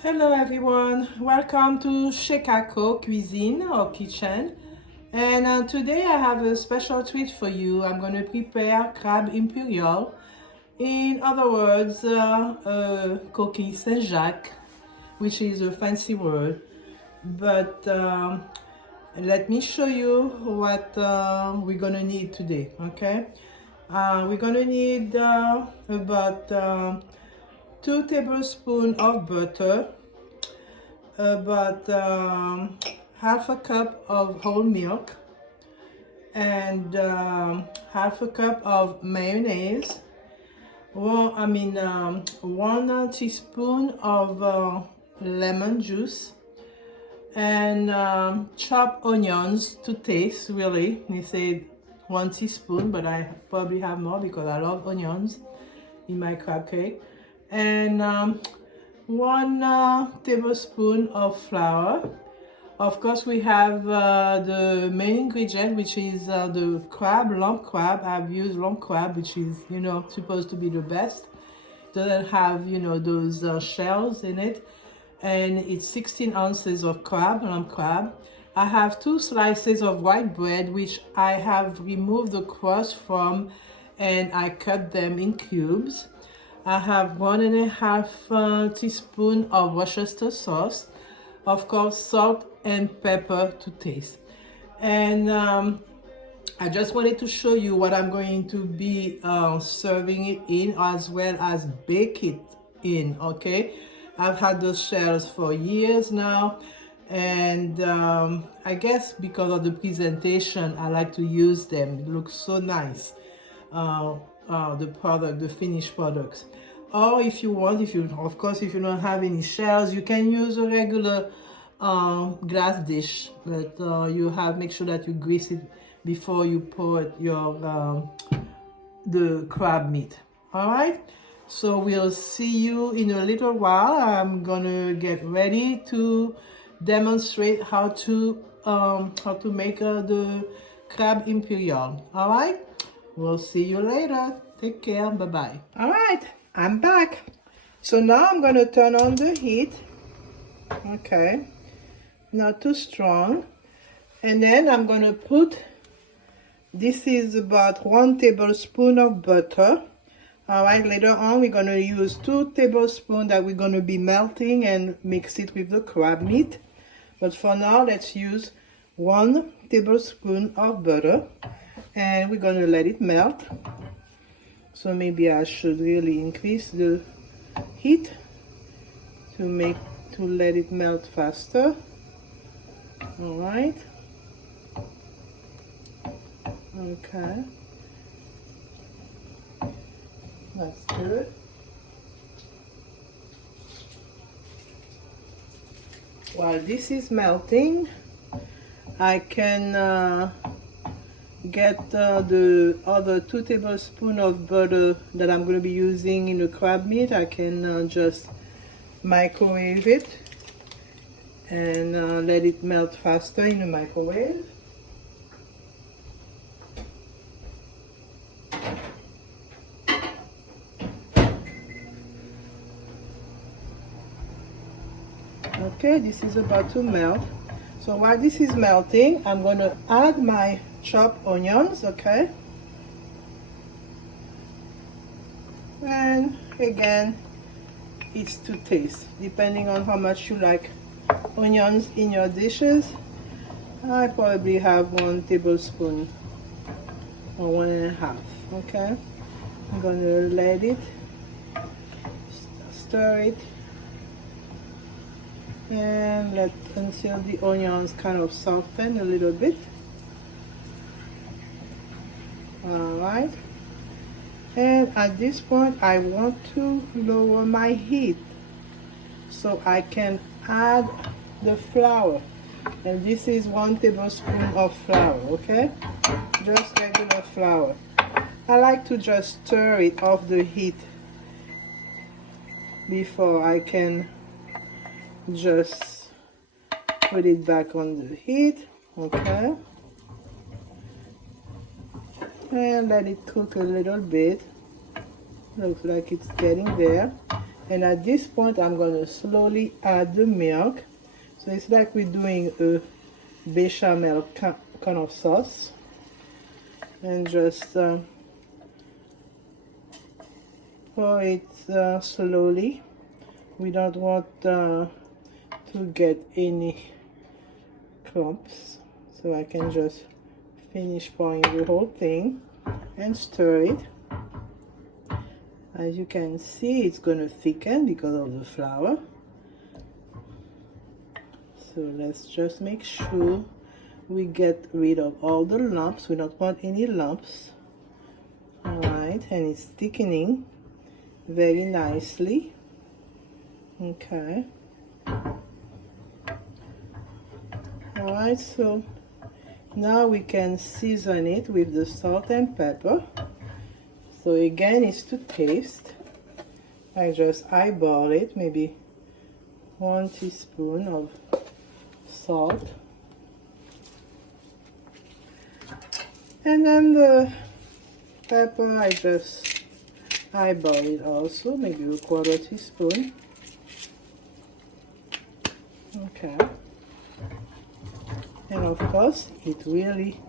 Hello everyone, welcome to chez CACO cuisine or kitchen. And today I have a special treat for you. I'm going to prepare crab imperial. In other words, coquille Saint-Jacques, which is a fancy word. But let me show you what we're going to need today, okay? We're going to need about 2 tablespoons of butter, about half a cup of whole milk, and half a cup of mayonnaise. One teaspoon of lemon juice, and chopped onions to taste. Really, they say 1 teaspoon, but I probably have more because I love onions in my crab cake. And 1 tablespoon of flour. Of course, we have the main ingredient, which is the crab, lump crab. I've used lump crab, which is, supposed to be the best. Doesn't have, those shells in it. And it's 16 ounces of crab, lump crab. I have 2 slices of white bread, which I have removed the crust from, and I cut them in cubes. I have 1.5 teaspoon of Worcestershire sauce. Of course, salt and pepper to taste. And I just wanted to show you what I'm going to be serving it in, as well as bake it in, okay? I've had those shells for years now, and I guess because of the presentation, I like to use them. It looks so nice, the finished products. Or if you want, if you don't have any shells, you can use a regular glass dish, but make sure that you grease it before you put your the crab meat. All right, so we'll see you in a little while. I'm gonna get ready to demonstrate how to make the crab imperial. All right, we'll see you later. Take care. Bye bye. All right, I'm back. So now I'm gonna turn on the heat. Okay, not too strong. And then I'm gonna put, this is about 1 tablespoon of butter. All right, later on we're gonna use 2 tablespoons that we're gonna be melting and mix it with the crab meat. But for now, let's use 1 tablespoon of butter, and we're gonna let it melt. So maybe I should really increase the heat to let it melt faster. All right. Okay. That's good. While this is melting, I can get the other 2 tablespoons of butter that I'm going to be using in the crab meat. I can just microwave it and let it melt faster in the microwave. Okay, this is about to melt. So while this is melting, I'm going to add my chopped onions, okay? And again, it's to taste, depending on how much you like onions in your dishes. I probably have 1 tablespoon or 1.5, okay? I'm going to let it, stir it, and let until the onions kind of soften a little bit. All right, and at this point I want to lower my heat so I can add the flour, and this is 1 tablespoon of flour, okay? Just regular flour. I like to just stir it off the heat before I can just put it back on the heat, okay? And let it cook a little bit. Looks like it's getting there. And at this point, I'm going to slowly add the milk. So it's like we're doing a bechamel kind of sauce. And just pour it slowly. We don't want to get any clumps. So I can just finish pouring the whole thing and stir it. As you can see, it's going to thicken because of the flour. So let's just make sure we get rid of all the lumps. We don't want any lumps. Alright, and it's thickening very nicely. Okay. Alright, so now we can season it with the salt and pepper. So again, it's to taste. I just eyeball it, maybe 1 teaspoon of salt. And then the pepper, I just eyeball it also, maybe 1/4 teaspoon. Okay. And of course, it really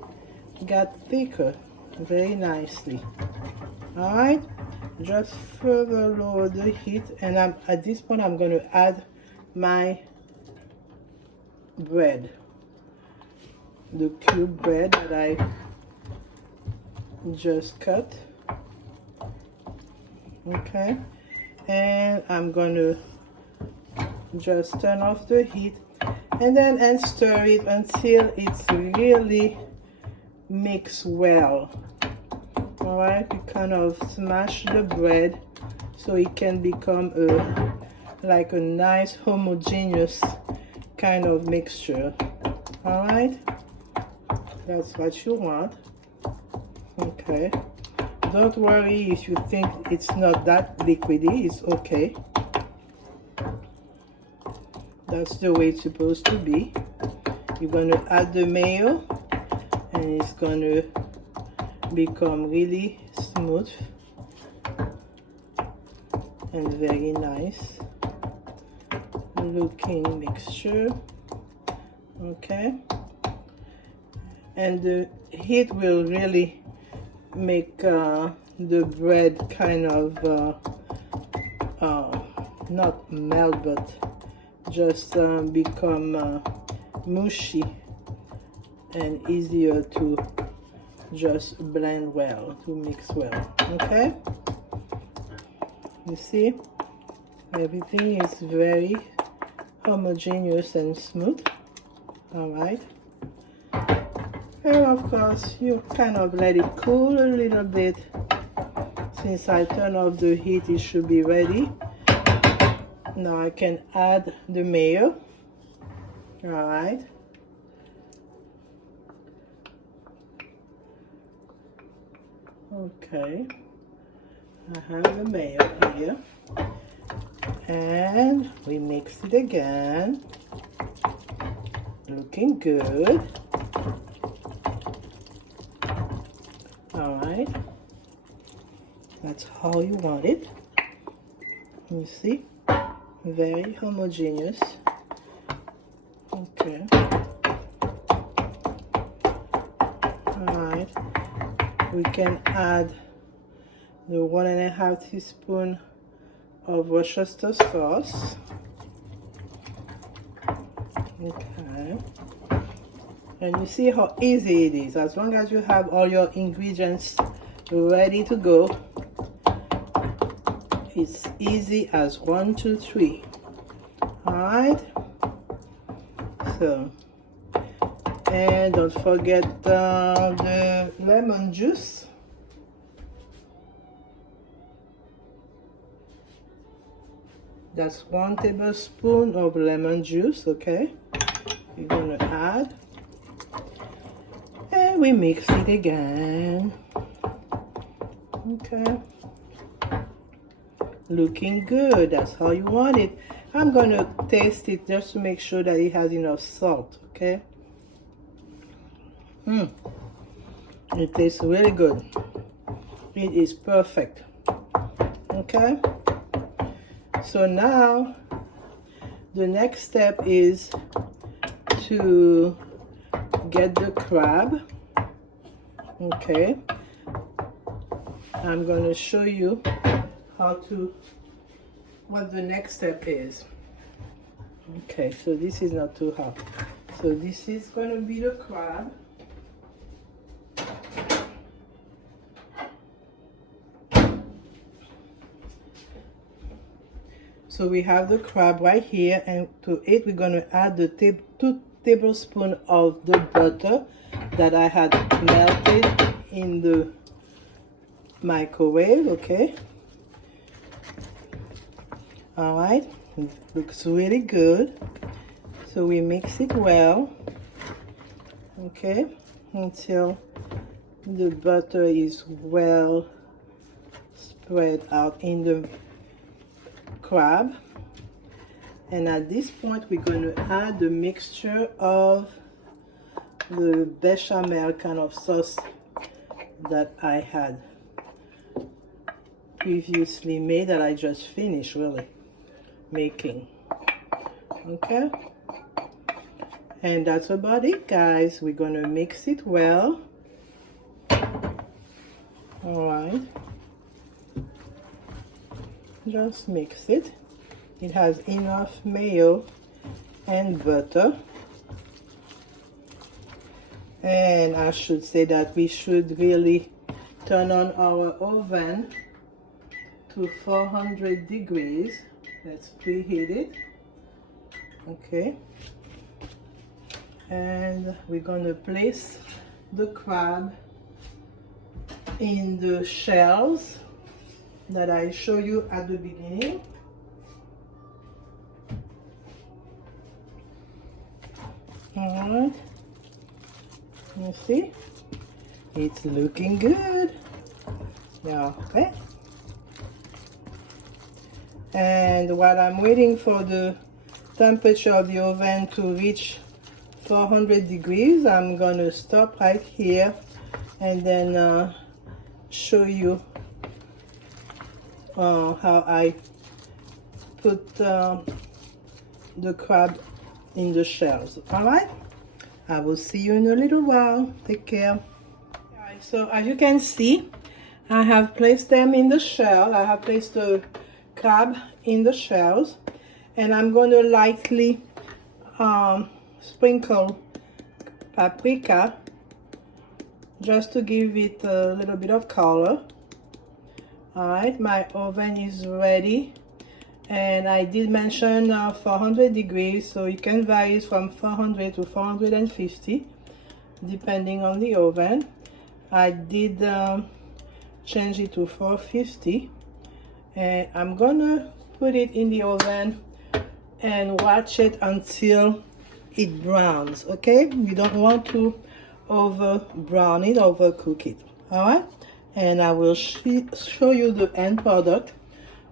got thicker very nicely. Alright, just further lower the heat, and at this point I'm going to add my bread, the cube bread that I just cut. Okay, and I'm going to just turn off the heat and stir it until it's really mixed well. Alright, we kind of smash the bread so it can become like a nice homogeneous kind of mixture. Alright, that's what you want. Okay, don't worry if you think it's not that liquidy, it's okay. That's the way it's supposed to be. You're going to add the mayo and it's going to become really smooth and very nice looking mixture. Okay, and the heat will really make the bread kind of not melt, but just become mushy and easier to just blend well, to mix well. Okay, you see everything is very homogeneous and smooth. All right, and of course you kind of let it cool a little bit. Since I turn off the heat, it should be ready. Now I can add the mayo. All right, okay, I have the mayo here, and we mix it again. Looking good. All right, that's how you want it. You see, very homogeneous. Okay. Alright, we can add the 1½ teaspoon of Worcestershire sauce. Okay. And you see how easy it is. As long as you have all your ingredients ready to go, it's easy as 1, 2, 3. Alright, so, and don't forget the lemon juice. That's 1 tablespoon of lemon juice. Okay, you're gonna add, and we mix it again. Okay, looking good. That's how you want it. I'm gonna taste it just to make sure that it has enough salt. Okay, it tastes really good. It is perfect. Okay, So now the next step is to get the crab. Okay, I'm going to show you what the next step is. Okay, so this is not too hot. So this is going to be the crab. So we have the crab right here, and to it we're going to add the 2 tablespoons of the butter that I had melted in the microwave. Okay. All right. It looks really good. So we mix it well. Okay. Until the butter is well spread out in the crab. And at this point we're going to add the mixture of the bechamel kind of sauce that I had previously made, that I just finished really making. Okay, and that's about it, guys. We're going to mix it well. All right, just mix it. It has enough mayo and butter. And I should say that we should really turn on our oven to 400 degrees. Let's preheat it. Okay. And we're going to place the crab in the shells that I showed you at the beginning. All right. You see, it's looking good. Yeah, okay. And while I'm waiting for the temperature of the oven to reach 400 degrees, I'm gonna stop right here and then show you how I put the crab in the shells. All right. I will see you in a little while. Take care. Alright, so as you can see, I have placed them in the shell. I have placed the crab in the shells, and I'm going to lightly sprinkle paprika just to give it a little bit of color. Alright, my oven is ready. And I did mention 400 degrees, so you can vary from 400 to 450 depending on the oven. I did change it to 450, and I'm gonna put it in the oven and watch it until it browns. Okay, you don't want to over brown it, overcook it. All right, and I will show you the end product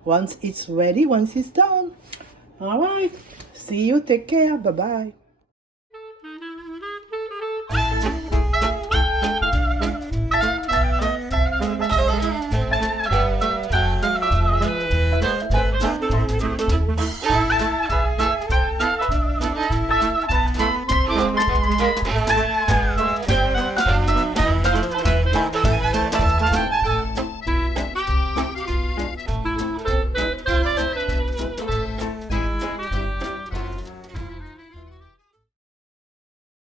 once it's ready, once it's done. All right, see you, take care, bye bye.